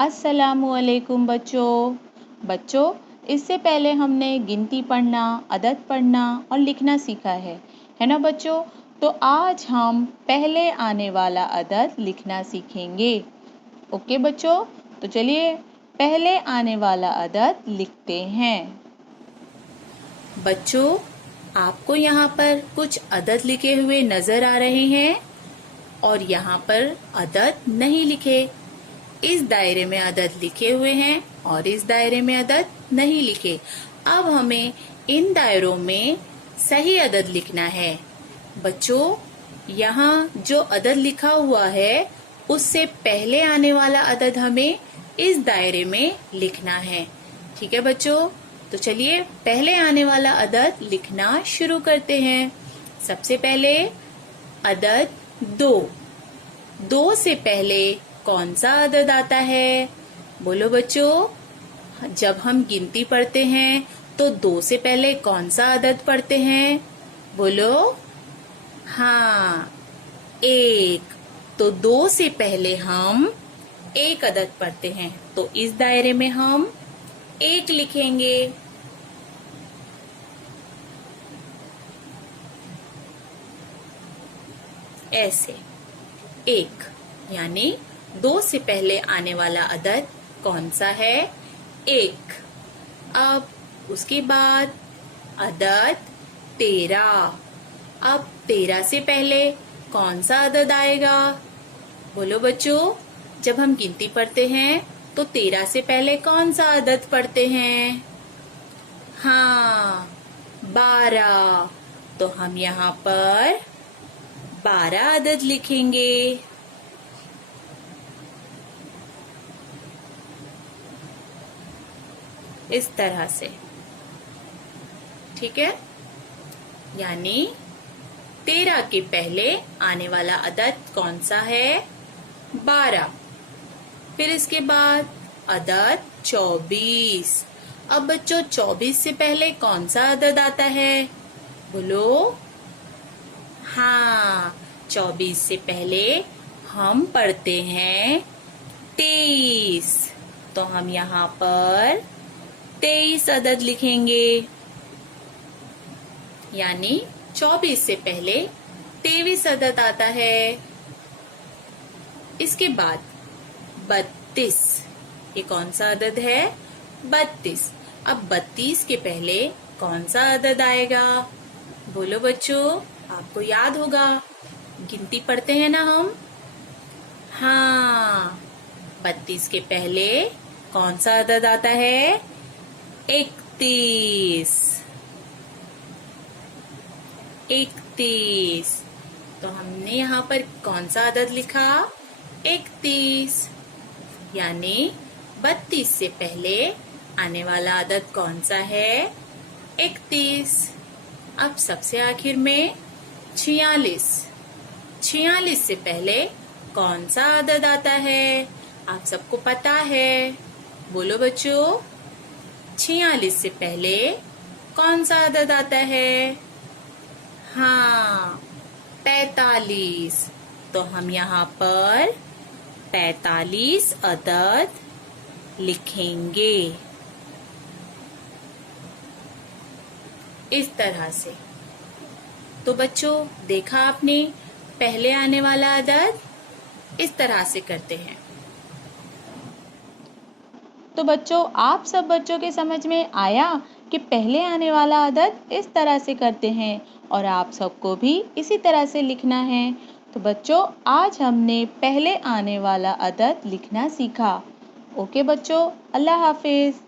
अस्सलामुअलैकुम बच्चों। इससे पहले हमने गिनती पढ़ना, अदद पढ़ना और लिखना सीखा है ना बच्चों। तो आज हम पहले आने वाला अदद लिखना सीखेंगे। ओके बच्चों, तो चलिए पहले आने वाला अदद लिखते हैं। बच्चों, आपको यहाँ पर कुछ अदद लिखे हुए नजर आ रहे हैं और यहाँ पर अदद नहीं लिखे। इस दायरे में अदद लिखे हुए हैं और इस दायरे में अदद नहीं लिखे। अब हमें इन दायरों में सही अदद लिखना है। बच्चों, यहाँ जो अदद लिखा हुआ है उससे पहले आने वाला अदद हमें इस दायरे में लिखना है। ठीक है बच्चों, तो चलिए पहले आने वाला अदद लिखना शुरू करते हैं। सबसे पहले अदद 2। 2 से पहले कौन सा अदद आता है? बोलो बच्चों, जब हम गिनती पढ़ते हैं तो 2 से पहले कौन सा अदद पढ़ते हैं? बोलो। हाँ, 1। तो 2 से पहले हम 1 अदद पढ़ते हैं, तो इस दायरे में हम 1 लिखेंगे। ऐसे 1, यानी 2 से पहले आने वाला अदद कौन सा है? 1। अब उसके बाद अदद 13। अब 13 से पहले कौन सा अदद आएगा? बोलो बच्चों, जब हम गिनती पढ़ते हैं तो 13 से पहले कौन सा अदद पढ़ते हैं? हाँ, 12। तो हम यहाँ पर 12 अदद लिखेंगे। इस तरह से, ठीक है। यानी 13 के पहले आने वाला अदद कौन सा है? 12। फिर इसके बाद अदद 24। अब बच्चों, 24 से पहले कौन सा अदद आता है? बोलो। हाँ, 24 से पहले हम पढ़ते हैं 23। तो हम यहाँ पर 23 अदद लिखेंगे। यानी 24 से पहले 23 अदद आता है। इसके बाद 32। ये कौन सा अदद है? 32। अब 32 के पहले कौन सा अदद आएगा? बोलो बच्चों, आपको याद होगा, गिनती पढ़ते हैं ना हम। हाँ, 32 के पहले कौन सा अदद आता है? 31। 31। तो हमने यहाँ पर कौन सा अदद लिखा? 31। यानी 32 से पहले आने वाला अदद कौन सा है? 31। अब सबसे आखिर में 46। 46 से पहले कौन सा अदद आता है? आप सबको पता है। बोलो बच्चों, 46 से पहले कौन सा अदद आता है? हाँ, 45। तो हम यहाँ पर 45 अदद लिखेंगे। इस तरह से। तो बच्चों, देखा आपने, पहले आने वाला अदद इस तरह से करते हैं। तो बच्चों, आप सब बच्चों के समझ में आया कि पहले आने वाला अदद इस तरह से करते हैं और आप सबको भी इसी तरह से लिखना है। तो बच्चों, आज हमने पहले आने वाला अदद लिखना सीखा। ओके बच्चों, अल्लाह हाफिज।